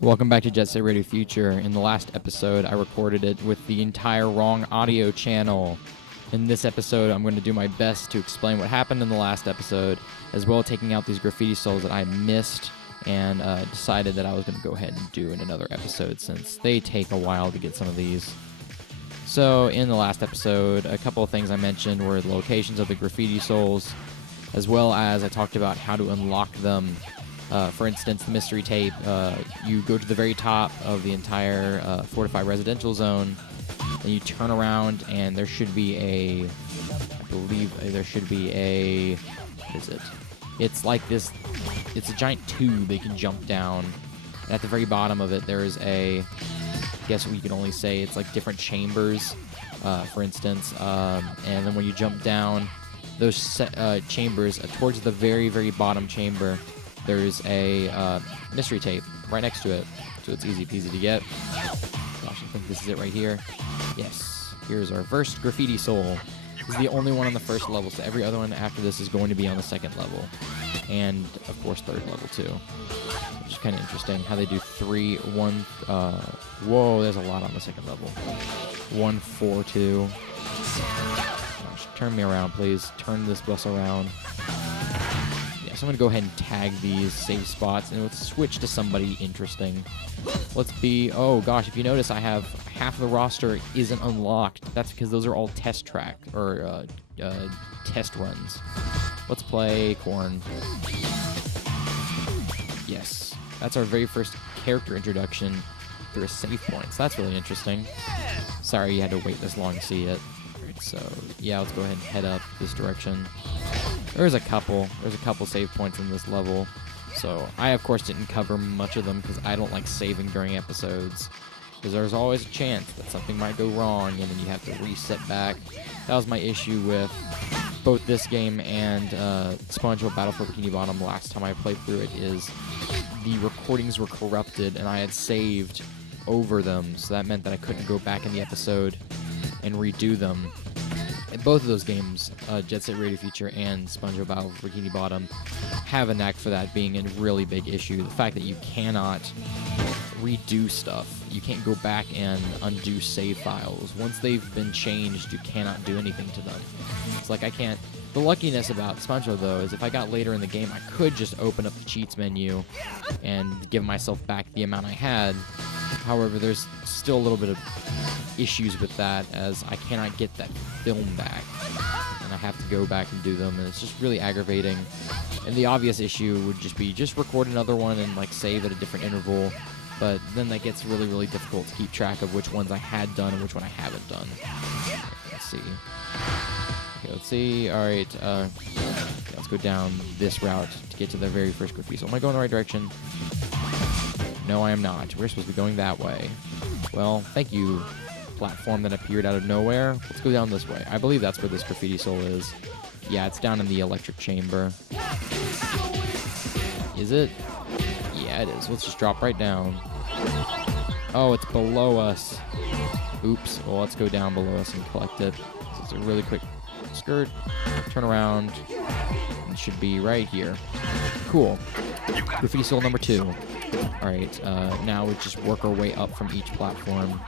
Welcome back to Jet Set Radio Future. In the last episode, I recorded it with the entire wrong audio channel. In this episode, I'm going to do my best to explain what happened in the last episode, as well as taking out these graffiti souls that I missed, and decided that I was going to go ahead and do in another episode since they take a while to get some of these. So, in the last episode, a couple of things I mentioned were the locations of the graffiti souls, as well as I talked about how to unlock them. For instance, the mystery tape, you go to the very top of the entire Fortified residential zone, and you turn around, and there should be a, I believe there should be a, what is it? It's like this, it's a giant tube they can jump down. And at the very bottom of it, there is a, I guess we can only say it's like different chambers, for instance. And then when you jump down those chambers, towards the very, very bottom chamber, there's a mystery tape right next to it, so it's easy peasy to get. Gosh, I think this is it right here. Yes, here's our first graffiti soul. This is the only one on the first level, so every other one after this is going to be on the second level. And, of course, third level, too. Which is kind of interesting, how they do 3, 1, whoa, there's a lot on the second level. 1, 4, 2. Gosh, turn me around, please. Turn this bus around. So I'm going to go ahead and tag these save spots, and let's switch to somebody interesting. Let's be, oh gosh, if you notice, I have half of the roster isn't unlocked. That's because those are all test track, or test runs. Let's play Corn. Yes, that's our very first character introduction through a save point, so that's really interesting. Sorry you had to wait this long to see it. Alright, so yeah, let's go ahead and head up this direction. There's a couple save points in this level, so I of course didn't cover much of them because I don't like saving during episodes, because there's always a chance that something might go wrong and then you have to reset back. That was my issue with both this game and SpongeBob Battle for Bikini Bottom last time I played through it, is the recordings were corrupted and I had saved over them, so that meant that I couldn't go back in the episode and redo them. And both of those games, Jet Set Radio Future and SpongeBob Battle for Bikini Bottom, have a knack for that being a really big issue. The fact that you cannot redo stuff. You can't go back and undo save files. Once they've been changed, you cannot do anything to them. It's like I can't... The luckiness about SpongeBob, though, is if I got later in the game, I could just open up the cheats menu and give myself back the amount I had. However, there's still a little bit of issues with that, as I cannot get that film back, and I have to go back and do them, and it's just really aggravating. And the obvious issue would just be just record another one and like save at a different interval, but then that gets really, really difficult to keep track of which ones I had done and which one I haven't done. Let's see. Okay, let's see. All right, let's go down this route to get to the very first graffiti. So am I going the right direction? No, I am not. We're supposed to be going that way. Well, thank you, platform that appeared out of nowhere. Let's go down this way. I believe that's where this graffiti soul is. Yeah, it's down in the electric chamber. Is it? Yeah, it is. Let's just drop right down. Oh, it's below us. Oops. Well, let's go down below us and collect it. So it's a really quick skirt. Turn around. It should be right here. Cool. Graffiti soul number 2. Alright, now we just work our way up from each platform.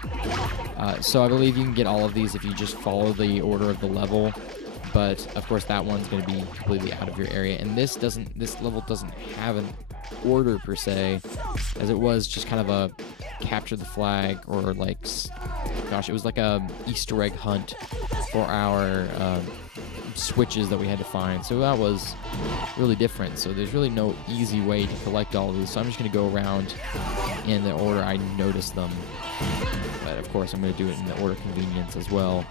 So I believe you can get all of these if you just follow the order of the level, but of course that one's going to be completely out of your area. And this level doesn't have an order per se, as it was just kind of a capture the flag, or like, gosh, it was like a Easter egg hunt for our switches that we had to find, so that was really different. So there's really no easy way to collect all of these, so I'm just going to go around in the order I noticed them, but of course I'm going to do it in the order of convenience as well.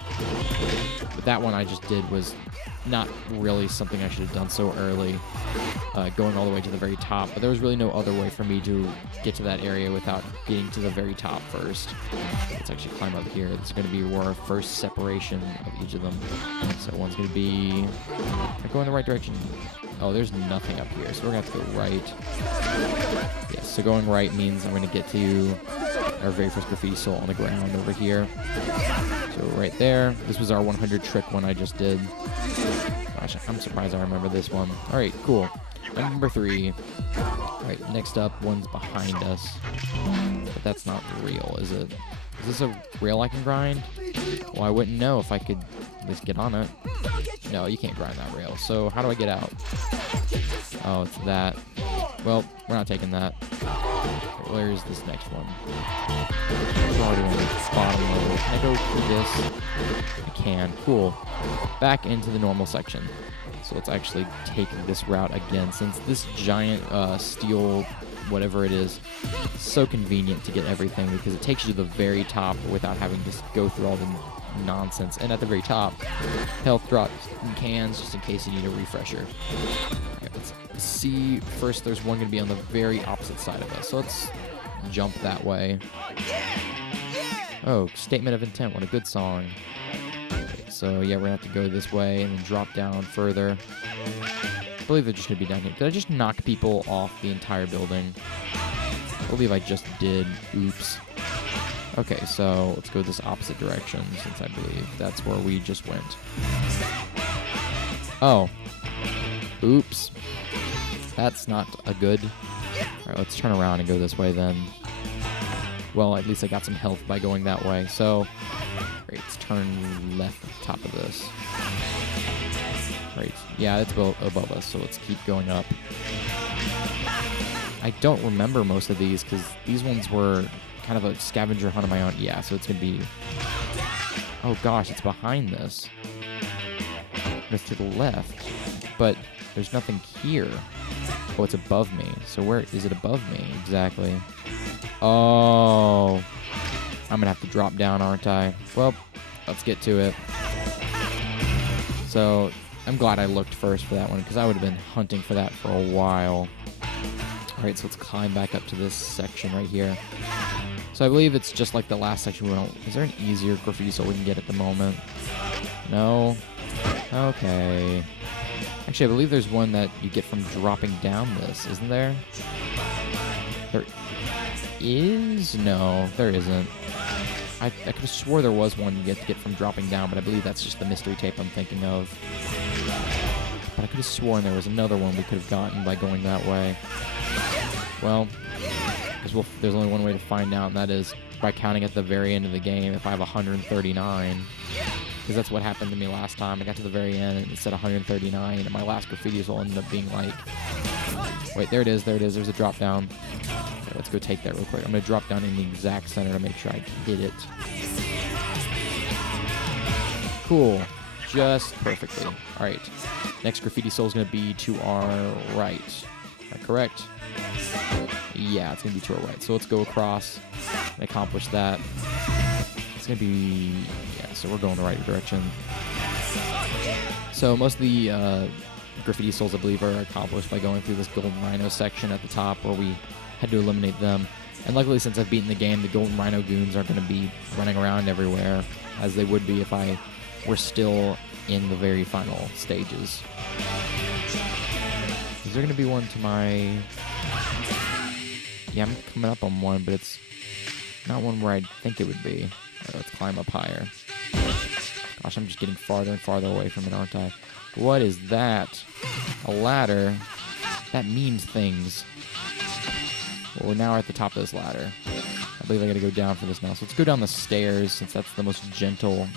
But that one I just did was not really something I should have done so early, going all the way to the very top, but there was really no other way for me to get to that area without getting to the very top first. Let's actually climb up here. This is going to be our first separation of each of them. So one's going to be... Am I going the right direction? Oh, there's nothing up here, so we're going to have to go right. Yes, so going right means I'm going to get to our very first graffiti soul on the ground over here. So right there. This was our 100 trick one I just did. Gosh, I'm surprised I remember this one. All right, cool. Number 3. All right, next up, one's behind us. But that's not real, is it? Is this a rail I can grind? Well, I wouldn't know if I could at least get on it. No, you can't grind that rail. So how do I get out? Oh, it's that. Well, we're not taking that. Where's this next one? It's already on the bottom level. Can I go through this? I can. Cool. Back into the normal section. So let's actually take this route again. Since this giant steel, whatever it is, so convenient to get everything because it takes you to the very top without having to go through all the nonsense. And at the very top, health drops in cans just in case you need a refresher. Alright, let's see. First, there's one going to be on the very opposite side of us. So let's jump that way. Oh, Statement of Intent. What a good song. So yeah, we're going to have to go this way and then drop down further. I believe they're just going to be down here. Did I just knock people off the entire building? I believe I just did. Oops. Okay, so let's go this opposite direction since I believe that's where we just went. Oh. Oops. That's not a good. Alright, let's turn around and go this way then. Well, at least I got some health by going that way. So, great, let's turn left at the top of this. Right, yeah, it's above us, so let's keep going up. I don't remember most of these because these ones were kind of a scavenger hunt on my own. Yeah, so it's going to be... Oh gosh, it's behind this. It's to the left, but there's nothing here. Oh, it's above me. So where is it above me exactly? Oh, I'm going to have to drop down, aren't I? Well, let's get to it. So I'm glad I looked first for that one because I would have been hunting for that for a while. Alright, so let's climb back up to this section right here. So I believe it's just like the last section. Is there an easier graffiti soul we can get at the moment? No? Okay. Actually, I believe there's one that you get from dropping down this, isn't there? There is? No, there isn't. I could have swore there was one you get from dropping down, but I believe that's just the mystery tape I'm thinking of. But I could have sworn there was another one we could have gotten by going that way. Well, there's only one way to find out, and that is by counting at the very end of the game if I have 139. Because that's what happened to me last time. I got to the very end and it said 139, and my last graffiti will ended up being like... Wait, there it is, there it is. There's a drop down. Okay, let's go take that real quick. I'm going to drop down in the exact center to make sure I hit it. Cool. Just perfectly. Alright. Next graffiti soul is going to be to our right. Is that correct? Yeah, it's going to be to our right. So let's go across and accomplish that. It's going to be... Yeah, so we're going the right direction. So most of the graffiti souls, I believe, are accomplished by going through this golden rhino section at the top where we had to eliminate them. And luckily, since I've beaten the game, the golden rhino goons aren't going to be running around everywhere as they would be if I were still in the very final stages. Is there going to be one to my... Yeah, I'm coming up on one, but it's not one where I'd think it would be. Right, let's climb up higher. Gosh, I'm just getting farther and farther away from it, aren't I? What is that? A ladder? That means things. Well, we're now at the top of this ladder. I believe I gotta go down for this now. So let's go down the stairs, since that's the most gentle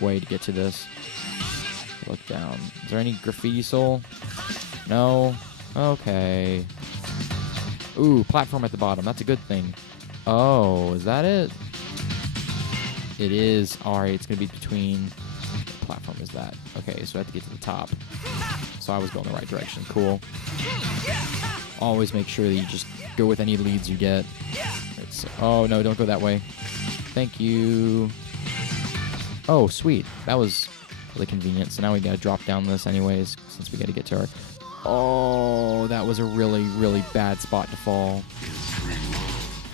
way to get to this. Look down. Is there any graffiti soul? No? Okay. Ooh, platform at the bottom. That's a good thing. Oh, is that it? It is. Alright, it's going to be between... What platform is that? Okay, so I have to get to the top. So I was going the right direction. Cool. Always make sure that you just go with any leads you get. Oh, no, don't go that way. Thank you. Oh, sweet. That was really convenient. So now we got to drop down this anyways, since we got to get to our... Oh, that was a really, really bad spot to fall.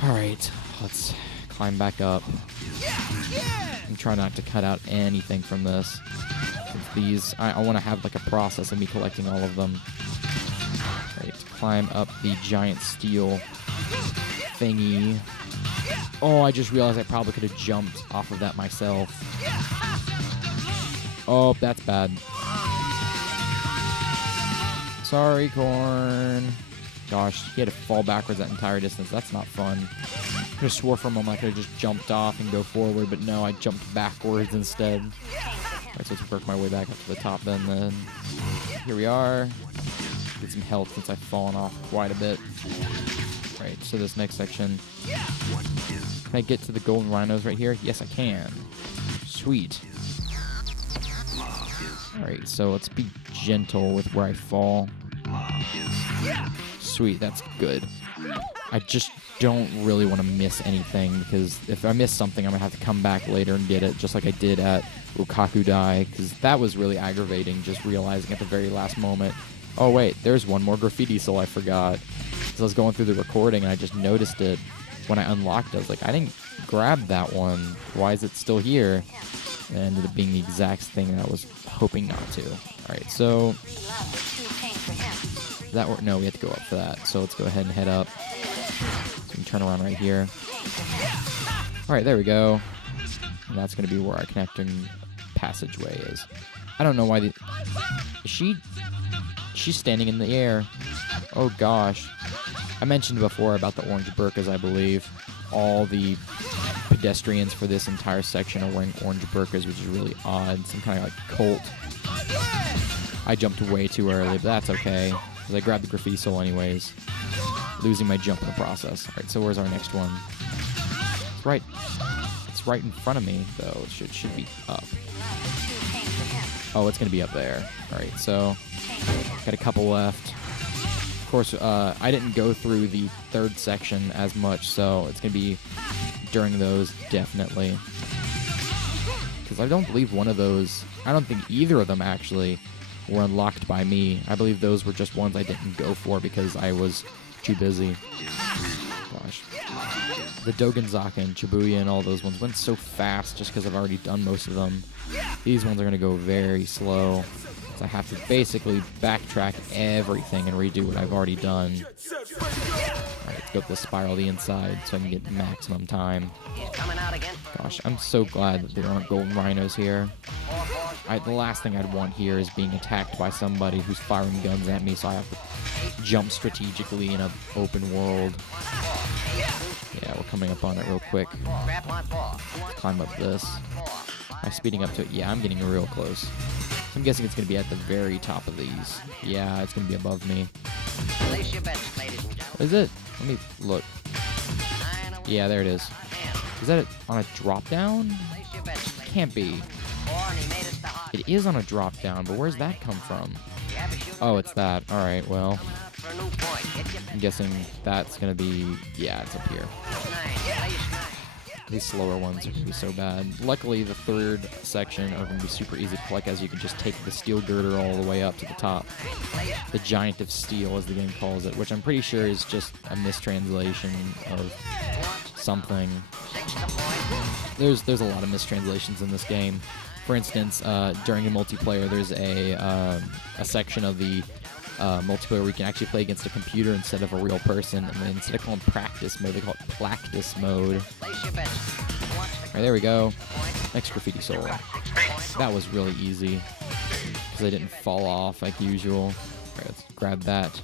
Alright, let's climb back up. I'm trying not to cut out anything from this. These, I want to have like a process of me collecting all of them. Right, climb up the giant steel thingy. Oh, I just realized I probably could have jumped off of that myself. Oh, that's bad. Sorry, Corn. Gosh, he had to fall backwards that entire distance. That's not fun. I could have swore for a moment I could have just jumped off and go forward, but no, I jumped backwards instead. Alright, so let's work my way back up to the top then. Here we are. Get some health since I've fallen off quite a bit. Right, so this next section. Can I get to the golden rhinos right here? Yes, I can. Sweet. Alright, so let's be gentle with where I fall. Sweet, that's good. I just don't really want to miss anything, because if I miss something, I'm going to have to come back later and get it, just like I did at Ukaku Dai, because that was really aggravating, just realizing at the very last moment, oh wait, there's one more graffiti soul I forgot. So I was going through the recording, and I just noticed it when I unlocked it. I was like, I didn't grab that one. Why is it still here? And it ended up being the exact thing that I was hoping not to. Alright, so... No, we have to go up for that. So let's go ahead and head up. So we can turn around right here. Alright, there we go. And that's going to be where our connecting passageway is. I don't know why the... She's standing in the air. Oh gosh. I mentioned before about the orange burkas, I believe. All the pedestrians for this entire section are wearing orange burkas, which is really odd. Some kind of like cult. I jumped way too early, but that's okay, because I grabbed the graffiti soul anyways. Losing my jump in the process. Alright, so where's our next one? It's right in front of me, though. It should be up. Oh, it's going to be up there. Alright, so got a couple left. Of course, I didn't go through the third section as much, so it's going to be during those, definitely. Because I don't believe one of those... I don't think either of them, actually, were unlocked by me. I believe those were just ones I didn't go for because I was too busy. Gosh. The Dogenzaka and Shibuya and all those ones went so fast just because I've already done most of them. These ones are going to go very slow. So I have to basically backtrack everything and redo what I've already done. Alright, let's go up the spiral the inside so I can get maximum time. Gosh, I'm so glad that there aren't golden rhinos here. The last thing I'd want here is being attacked by somebody who's firing guns at me, so I have to jump strategically in an open world. Yeah, we're coming up on it real quick. Let's climb up this. Am I speeding up to it? Yeah, I'm getting real close. I'm guessing it's going to be at the very top of these. Yeah, it's going to be above me. Is it? Let me look. Yeah, there it is. Is that on a drop-down? Can't be. It is on a drop-down, but where's that come from? Oh, it's that. Alright, well. I'm guessing that's going to be... Yeah, it's up here. These slower ones are going to be so bad. Luckily, the third section are going to be super easy to collect, as you can just take the steel girder all the way up to the top. The Giant of Steel, as the game calls it, which I'm pretty sure is just a mistranslation of something. There's a lot of mistranslations in this game. For instance, during a multiplayer, there's a section of the multiplayer where you can actually play against a computer instead of a real person, and then instead of calling practice mode, they call it practice mode. Alright, there we go. Next graffiti soul. That was really easy, because I didn't fall off like usual. Alright, let's grab that.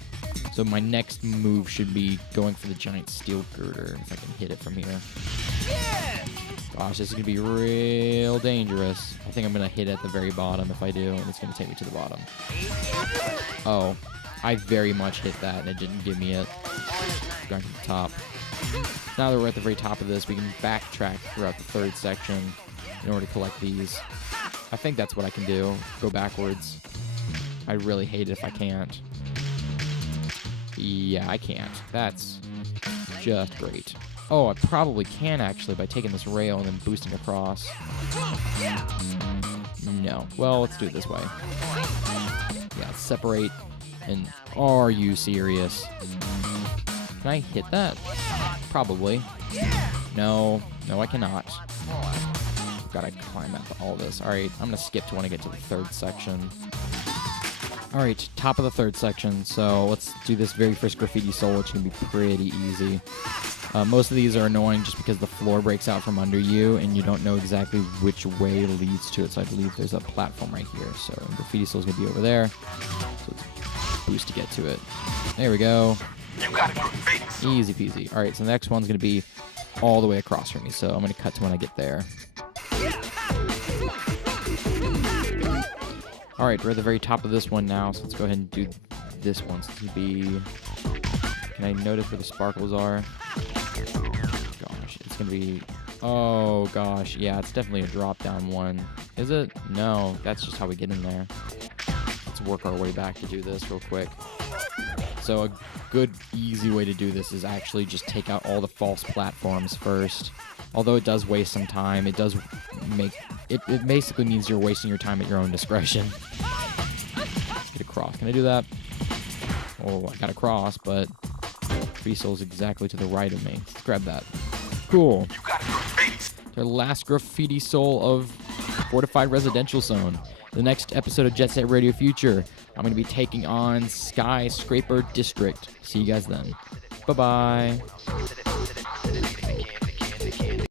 So my next move should be going for the giant steel girder, if I can hit it from here. Gosh, this is going to be real dangerous. I think I'm going to hit it at the very bottom if I do, and it's going to take me to the bottom. Oh, I very much hit that, and it didn't give me it. Going to the top. Now that we're at the very top of this, we can backtrack throughout the third section in order to collect these. I think that's what I can do. Go backwards. I really hate it if I can't. Yeah, I can't. That's just great. Oh, I probably can, actually, by taking this rail and then boosting across. No. Well, let's do it this way. Yeah, separate. And are you serious? Can I hit that? Probably. No. No, I cannot. Gotta climb up all this. Alright, I'm gonna skip to when I get to the third section. Alright, top of the third section. So let's do this very first graffiti soul, which can be pretty easy. Most of these are annoying just because the floor breaks out from under you and you don't know exactly which way leads to it. So I believe there's a platform right here. So graffiti soul is going to be over there. So let's boost to get to it. There we go. Easy peasy. All right, so the next one's going to be all the way across from me, so I'm going to cut to when I get there. All right, we're at the very top of this one now, so let's go ahead and do this one. So it's going to be... Can I notice where the sparkles are? Gosh, it's going to be... Oh, gosh. Yeah, it's definitely a drop-down one. Is it? No, that's just how we get in there. Let's work our way back to do this real quick. So a good, easy way to do this is actually just take out all the false platforms first. Although it does waste some time, it does make... It basically means you're wasting your time at your own discretion. Let's get across. Can I do that? Oh, I got across, but... Free Soul's exactly to the right of me. Let's grab that. Cool. The last graffiti soul of Fortified Residential Zone. The next episode of Jet Set Radio Future, I'm going to be taking on Skyscraper District. See you guys then. Bye-bye.